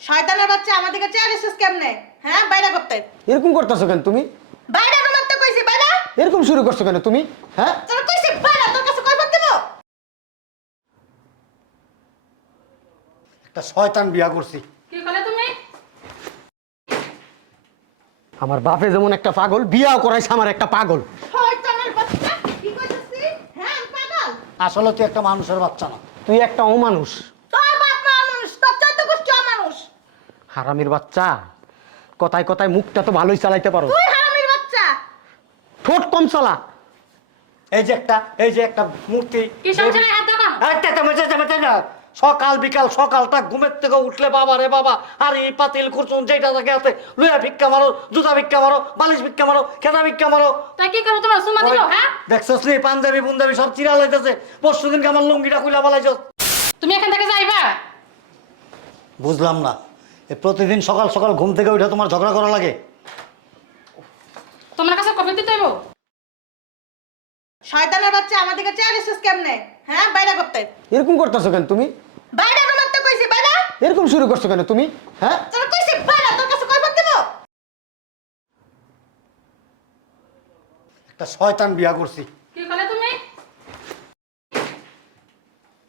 শয়তানের বাচ্চা আমাদেরকে চেয়ার এসেছিস কেমনে? হ্যাঁ বাইরে করতে। এরকম করতেছো কেন তুমি? বাইরে করতে কইছি বাইরে? এরকম শুরু করছ কেন তুমি? হ্যাঁ? তোর কইছি বাইরে তোর কাছে কই করতে একটা শয়তান বিয়া করছি। কি করলে তুমি? আমার বাপে যেমন একটা পাগল বিয়াও করাইছে আমার একটা পাগল। শয়তানের বাচ্চা? কি কইছিস হ্যাঁ পাগল। আসলে তুই একটা মানুষের বাচ্চা না। তুই একটা অমানুষ তোর বাপ মানুষ তোর চৈত্য গোষ্ঠী মানুষ হারামির বাচ্চা। কথায় কথায় মুখটা তো ভালোই চালাইতে পারো। তুই হারামির বাচ্চা! ঠোঁট কম চালা। এই যে একটা এই যে একটা মূর্তি। কি সংসারে হাত দাও না সকাল বিকাল সকালটা ঘুমের থেকে উঠলে বাবা রে বাবা আর এই পাতিল খুরচুন যেটা থাকে আছে লুয়া ভিক্ষা মারো জুতা ভিক্ষা মারো বালিশ ভিক্ষা মারো খেতা ভিক্ষা মারো। তাই কি করো তোমার সুমা দিল হ্যাঁ? দেখছস নি পাঞ্জাবি বুন্দাবি সব চিরা লাইতেছে। পরশু দিনকে আমার লুঙ্গিটা খুলে বলাইছস। তুমি এখান থেকে যাইবা? বুঝলাম না। এ প্রতিদিন সকাল সকাল ঘুম থেকে উঠে তোমার ঝগড়া করা লাগে। তোমার কাছে কবে দিতে হইব? শয়তানের বাচ্চা আমাদেরকে চেয়ার এসেছিস কেমনে? হ্যাঁ বাইরে করতে। এরকম করতেছো কেন তুমি? বাইরে করতে কইছি বাইরে। এরকম শুরু করছ কেন তুমি? হ্যাঁ? তোর কইছি বাইরে তোর কাছে কই করতে একটা শয়তান বিয়া করছি। কি করলে তুমি?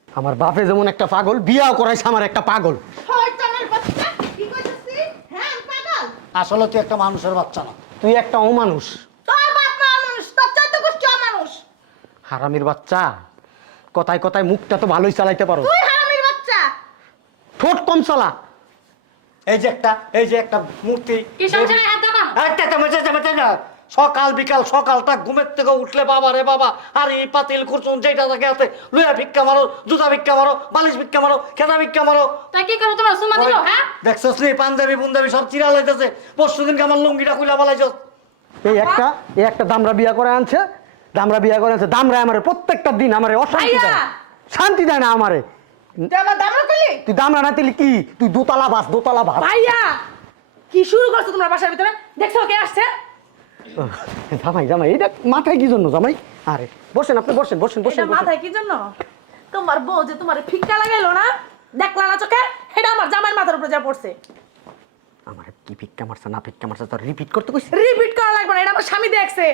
আমার বাপে যেমন একটা পাগল বিয়াও করাইছে আমার একটা পাগল শয়তানের বাচ্চা কি কইছিস হ্যাঁ পাগল আসলে তুই একটা মানুষের বাচ্চা না তুই একটা অমানুষ তোর বাপ মানুষ তোর চৈত্য গোষ্ঠী মানুষ হারামির বাচ্চা কথায় কথায় মুখটা তো ভালোই চালাইতে পারো তুই হারামির বাচ্চা ঠোঁট কম চালা এই যে একটা এই যে একটা মূর্তি কি সংসারে হাত দাও কেন? একটা একটা যাবে না সকাল বিকাল সকালটা ঘুমের থেকে উঠলে বাবা রে বাবা আর এই পাতিল খুরচুন যেটা থাকে আছে লুয়া ভিক্ষা মারো জুতা ভিক্ষা মারো বালিশ ভিক্ষা মারো খেতা ভিক্ষা মারো। তাই কি করো তোমার সুমা দিল হ্যাঁ? দেখছস নি পাঞ্জাবি বুন্দাবি সব চিরা লাইতেছে। পরশু দিনকে আমার লুঙ্গিটা খুলে বলাইছস। এই একটা এই একটা দামরা বিয়া করে আনছে দামরা বিয়া করে আনছে দামরা আমারে প্রত্যেকটা দিন আমারে অশান্তি দেয়। শান্তি দেয় না আমারে। তুই দামরা কইলি? তুই দামরা না দিলি কি? তুই দোতলা বাস দোতলা বাস। ভাইয়া কি শুরু করছ তোমার বাসার ভিতরে? দেখছ কে আসছে? জামাই জামাই এইটা মাথায় কি জন্য জামাই? আরে বসেন আপনি বসেন বসেন বসেন এটা মাথায় কি জন্য? তোমার বউ যে তোমার ফিক্কা লাগাইলো না দেখলা না চোখে এটা আমার জামাইয়ের মাথার উপরে যা পড়ছে। আমার কি ভিক্ষা মারছে না ভিক্ষা মারছে তো রিপিট করতে কইছি? রিপিট করা লাগবে না এটা আমার স্বামী দেখছে।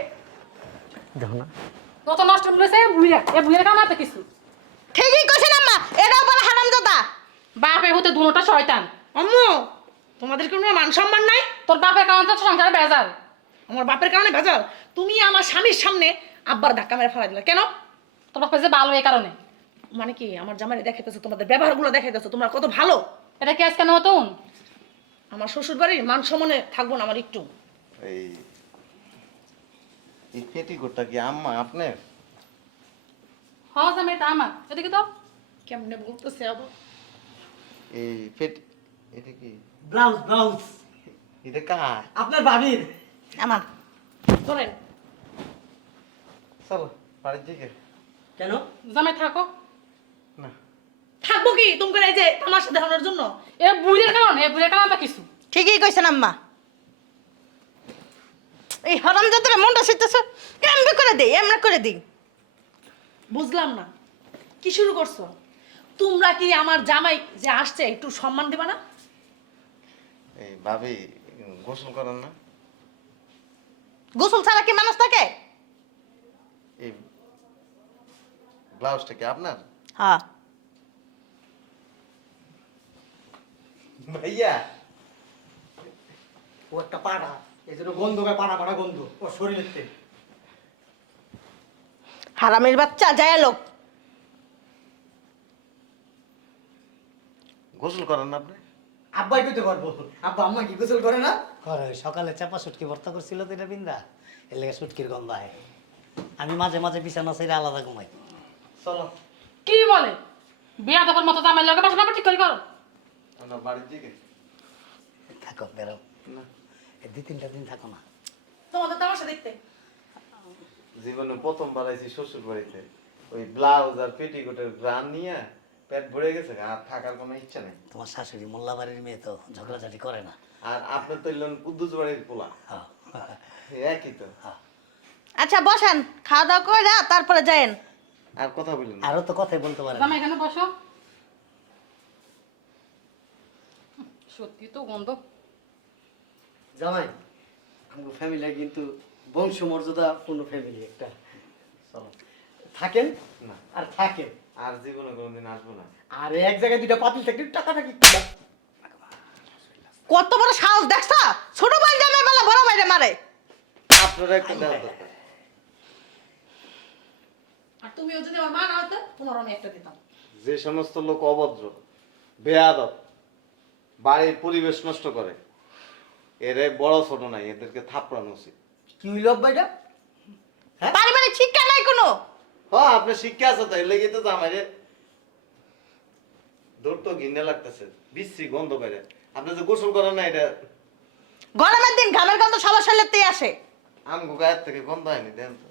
দেখো না। কত নষ্ট বলেছে বুইরা এ বুইরা কাম না কিছু? ঠিকই কইছেন আম্মা এটাও বলে হারামজাদা বাপে হতে দুটোটা শয়তান। আম্মু তোমাদের কোনো মান সম্মান নাই? তোর বাপের কারণে তো সংসারে বেজাল আমার বাপের কারণে ভেজাল। তুমি আমার স্বামীর সামনে আব্বার ধাক্কা মেরে ফেলা দিলে। কেন? তোর বাপে যে ভালো এই কারণে। মানে কি? আমার জামাইরে দেখাইতেছো তোমাদের ব্যবহারগুলো দেখাইতেছো তোমরা কত ভালো? এটা কি আজকে নতুন? আমার শ্বশুর বাড়ির মান সম্মানে থাকব না আমার একটু। এই এই পেটিকোটটা কি আম্মা আপনার? হ্যাঁ জামাই এটা আমার। এদিকে তো। কেমনে বলতেছে আবার? এই পেটি এটা কি? Blouse blouse. এটা কার? আপনার বাবির আমার। ধরেন চলো বাড়ির দিকে। কেন? জামাই থাকো। না। থাকব কি? তুমি এই যে তামাশা দেখানোর জন্য? এ বুইরের কারণে এ বুইরের কারণে কিছু। ঠিকই কইছেন আম্মা। এই হরাম যাত্রা মনটা শিখতেছে এমনি করে দিই এমনি করে দিই। বুঝলাম না। কি শুরু করছ? তোমরা কি আমার জামাই যে আসছে একটু সম্মান দিবা না? এই ভাবি গোসল করেন না? গোসল ছাড়া কি মানুষ থাকে? এই ব্লাউজটা কি আপনার? হ্যাঁ। ভাইয়া ও একটা পাড়া এই জন্য গন্ধ পায় পাড়া পাড়া গন্ধ ও শরীরের থেকে হারামের বাচ্চা যায় লোক। গোসল করেন না আপনি? আব্বাই কইতে পারব। আব্বা আম্মা কি গোসল করে না? করে সকালে চাপা সুটকি ভর্তা করছিল তো এটা বিন্দা। এর লেগে সুটকির গন্ধ আয় আমি মাঝে মাঝে বিছানা ছেড়ে আলাদা ঘুমাই। চলো। কি বলে? বিয়া দেখার মতো জামাই লগে বাসা ঠিক করে করো আমরা বাড়ির দিকে। থাকো বেরো। দুই তিনটা দিন থাকো না। তোমাদের তামাশা দেখতে। জীবনে প্রথমবার আইছি শ্বশুর বাড়িতে। ওই ব্লাউজ আর পেটিকোটের গ্রান নিয়ে পেট ভরে গেছে আর থাকার কোনো ইচ্ছা নেই। তোমার শাশুড়ি মোল্লা বাড়ির মেয়ে তো ঝগড়াঝাটি করে না। আর আপনি তো এলেন কুদ্দুস বাড়ির পোলা। হ্যাঁ। একই তো। আচ্ছা বসেন খাওয়া দাওয়া করে তারপরে যায়েন। আর কথা বললেন আরও তো কথাই বলতে পারে না। জামাই এখানে বসো। সত্যি তো গন্ধ। জামাই আমার ফ্যামিলি কিন্তু বংশমর্যাদা পূর্ণ ফ্যামিলি একটা। চলো। থাকেন? না। আর থাকেন। আর জীবনে কোনোদিন আসব না। আর এক জায়গায় দুইটা পাতিল থাকলে টাকা থাকি কত বড় সাহস দেখছ? ছোট ভাই জামাই বেলা বড় ভাইরে মারে। আপনারা একটা দেওয়া দরকার আর তুমিও যদি আমার মা না হতো তোমার আমি একটা দিতাম। যে সমস্ত লোক অভদ্র বেয়াদব বাড়ির পরিবেশ নষ্ট করে এরে বড় ছোট নাই এদেরকে থাপড়ানো উচিত। কি হইল ভাইটা? হ্যাঁ? পারিবারিক শিক্ষা নাই কোনো? হ্যাঁ আপনার শিক্ষা আছে তাই লেগে তো আমারে দূর তো ঘিন্নে লাগতেছে বিশ্রী গন্ধ বাইরে আপনি যে গোসল করেন না এটা গরমের দিন ঘামের গন্ধ সবার শরীরেতেই আসে। আমগো গায়ের থেকে গন্ধ হয়নি দেন তো।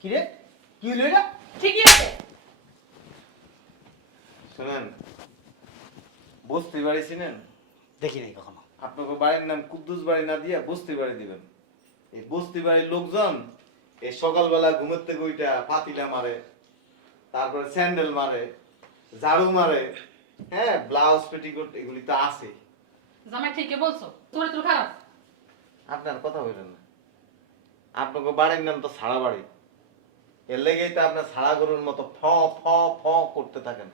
কি রে? কি হইল এটা? ঠিকই আছে। শুনেন বস্তি বাড়ি চিনেন? দেখি নাই কখনো। আপনাকে বাড়ির নাম কুদ্দুস বাড়ি না দিয়ে বস্তি বাড়ি দিবেন। এই বস্তি বাড়ির লোকজন এই সকালবেলা ঘুমের থেকে ওইটা পাতিলা মারে তারপরে স্যান্ডেল মারে ঝাড়ু মারে হ্যাঁ ব্লাউজ পেটিকোট এগুলি তো আছে। জামাই ঠিকই বলছো চরিত্র খারাপ? আপনার কথা বললেন না। আপনাকে বাড়ির নাম তো সারা বাড়ি। এর লেগেই তো আপনার সারা গরুর মতো ফ ফ ফ করতে থাকেন।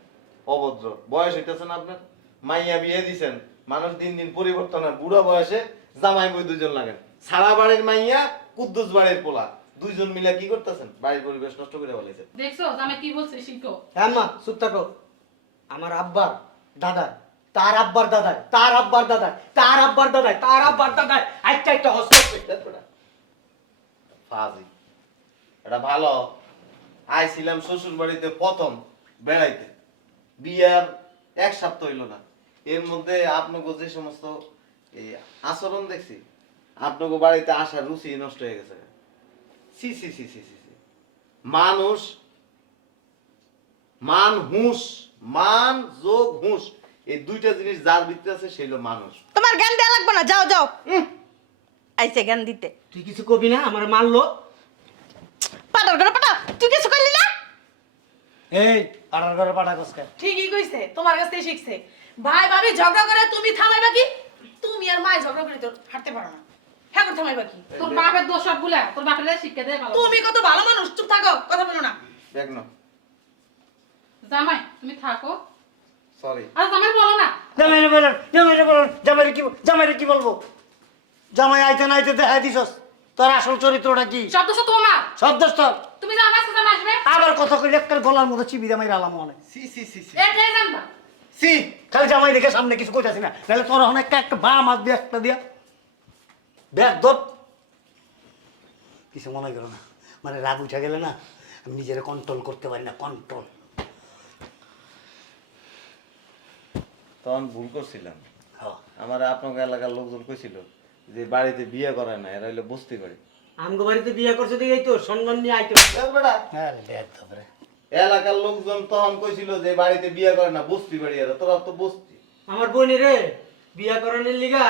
অভদ্র। বয়স হইতেছে না আপনার? মাইয়া বিয়ে দিছেন। মানুষ দিন দিন পরিবর্তন হয়। বুড়ো বয়সে জামাই বই দুজন লাগেন সারা বাড়ির মাইয়া কুদ্দুস বাড়ির পোলা। দুইজন মিলে কি করতেছেন? বাড়ির পরিবেশ নষ্ট করে বলেছে দেখছ জামাই কি বলছে শিখো। হ্যাঁ মা চুপ থাকো। আমার আব্বার দাদা তার আব্বার দাদাই, তার আব্বার দাদাই, তার আব্বার দাদাই, তার আব্বার দাদাই একটা একটা হসপিটাল ফাজি। এটা ভালো। আইছিলাম শ্বশুর বাড়িতে প্রথম বেড়াইতে। বিয়ার এক সপ্তাহ হইল না। এর মধ্যে আপনাকে যে সমস্ত এই আচরণ দেখছি, আপনাকে বাড়িতে আসার রুচি নষ্ট হয়ে গেছে। সি সি সি সি সি। মানুষ, মান হুঁশ। মান যোগ হুঁশ। এই দুইটা জিনিস যার ভিতরে আছে সেই হলো মানুষ। তোমার জ্ঞান দেওয়া লাগবে না? যাও যাও। আইসে জ্ঞান দিতে। তুই কিছু কবি না? আমার মারলো। পাটার করে পাটা তুই কিছু করলি না? এই পাড়ার ঘরে পাড়া কসকা ঠিকই কইছে তোমার কাছ থেকে শিখছে। ভাই ভাবি ঝগড়া করে তুমি থামাইবা কি? তুমি আর মায় ঝগড়া করে তো হাঁটতে পারো না। হ্যাঁ করে থামাইবা কি? তোর বাপের দোষ সবগুলা তোর বাপের শিক্ষা দেয় ভালো। তুমি কত ভালো মানুষ চুপ থাকো কথা বলো না। দেখ না। জামাই তুমি থাকো। সরি আর জামাই বলো না। জামাইরে বলেন জামাইরে বলেন জামাইরে কি জামাইরে কি বলব? জামাই আইতে না আইতে দেখা দিছস। তোর আসল চরিত্রটা কি? সব দোষ তোমার। সব দোষ তোর তুমি জামাই সাথে আসবে আবার কথা কইলে একটা গলার মতো চিবি জামাই আলাম মনে সি সি সি সি। এটাই জানবা। সি। খালি জামাই দেখে সামনে কিছু কইতাছি না। নাহলে তোর এখন একটা একটা বা মাছ দিয়ে একটা দিয়া। ব্যাগ দর কিছু মনে করো না। মানে রাগ উঠে গেলে না আমি নিজের কন্ট্রোল করতে পারি না কন্ট্রোল তখন ভুল করছিলাম। হ্যাঁ। আমার আপনাকে এলাকার লোকজন কইছিল যে বাড়িতে বিয়ে করে না এরা হইল বস্তি বাড়ি। আমগো বাড়িতে বিয়ে করছে দেখেই তো সম্মান নিয়ে আইতে হ্যাঁ এলাকার লোকজন তখন কইছিল যে বাড়িতে বিয়ে করে না বস্তি বাড়ি এরা তোরা তো বস্তি। আমার বোনের রে বিয়া করানোর লিগা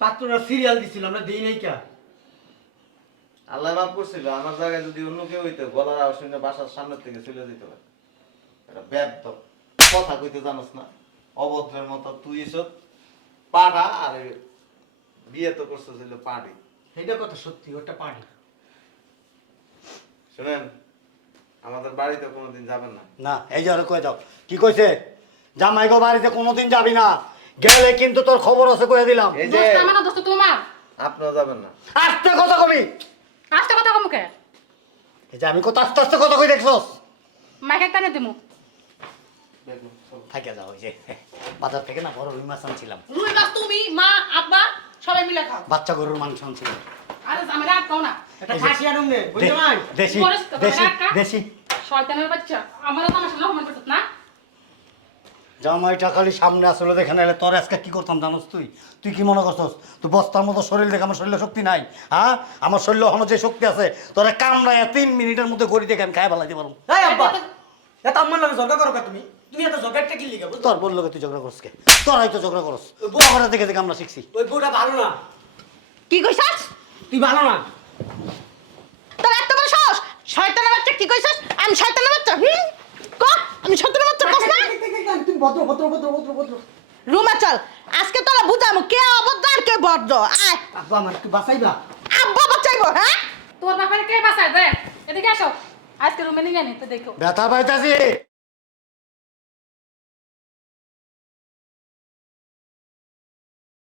পাত্ররা সিরিয়াল দিছিল আমরা দেই নাই কা। আল্লাহ মাফ করছিল আমার জায়গায় যদি অন্য কেউ হইতো গলার আওয়াজ শুনে বাসার সামনে থেকে চলে যেতে পারে এটা ব্যর্থ। কথা কইতে জানোস না। অভদ্রের মতো তুই এসব পাঠা আর বিয়ে তো করছিস হইল পাড়ি। এটা কথা সত্যি ওটা পানি শুনেন আমাদের বাড়িতে কোনোদিন যাবেন না। না এই যে কয়ে দাও। কি কইছে? জামাই গো বাড়িতে কোনোদিন যাবি না। গেলে কিন্তু তোর খবর আছে কয়ে দিলাম। এই যে আমার না দোষ তো তোমার। আপনারা যাবেন না। আস্তে কথা কবি। আজকে কথা কমুকে এই যে আমি কত আস্তে আস্তে কথা কই দেখছস? মাইকে টানে দিমু। দেখুন, চলো। থাকে যাও যে বাজার থেকে না বড় রুই মাছ আনছিলাম। রুই মাছ তুমি মা আব্বা সবাই মিলে খাও। বাচ্চা গরুর মাংস আনছিলাম। আরে জামাই আটকাও না। এটা খাসি আনুন নে বুঝতে নাই দেশি দেশি দেশি। শয়তানের বাচ্চা আমারও তো আমার সামনে অপমান করছিস না? জামাইটা খালি সামনে আসলে দেখে নাইলে তোর আজকে কি করতাম জানোস তুই? তুই কি মনে করছস? তুই বস্তার মতো শরীর দেখে আমার শরীরে শক্তি নাই হ্যাঁ? আমার শরীরে এখনও যে শক্তি আছে তোরা কামড়ায় তিন মিনিটের মধ্যে গড়ি দেখে আমি খাই ফেলাইতে পারব। এত আমার লাগে ঝগড়া করো কা তুমি? তুমি এত ঝগড়াটা কি তোর বলল তুই ঝগড়া করস কে? তোরাই তো ঝগড়া করস। ঝগড়া দেখে দেখে আমরা শিখছি। ওই বউটা ভালো না। কি কইছাস? তুই ভালো না। তোর এত বড় সাহস? শয়তানের বাচ্চা কি কইছাস? আমি শয়তানের বাচ্চা হুম? ক আমি শয়তানের বাচ্চা কস না? তুমি ভদ্র ভদ্র ভদ্র ভদ্র ভদ্র। রুমা চল। আজকে তোরা বুঝামু কে অবদ্ধ আর কে বদ্ধ আয়। আব্বা আমার একটু বাঁচাইবা। আব্বা বাঁচাইবো হ্যাঁ? তোমার বাপের কে বাসায় দেখ এদিকে আসো। আজকে রুমে নিয়ে নি তো দেখো। ব্যথা পাইতাছি।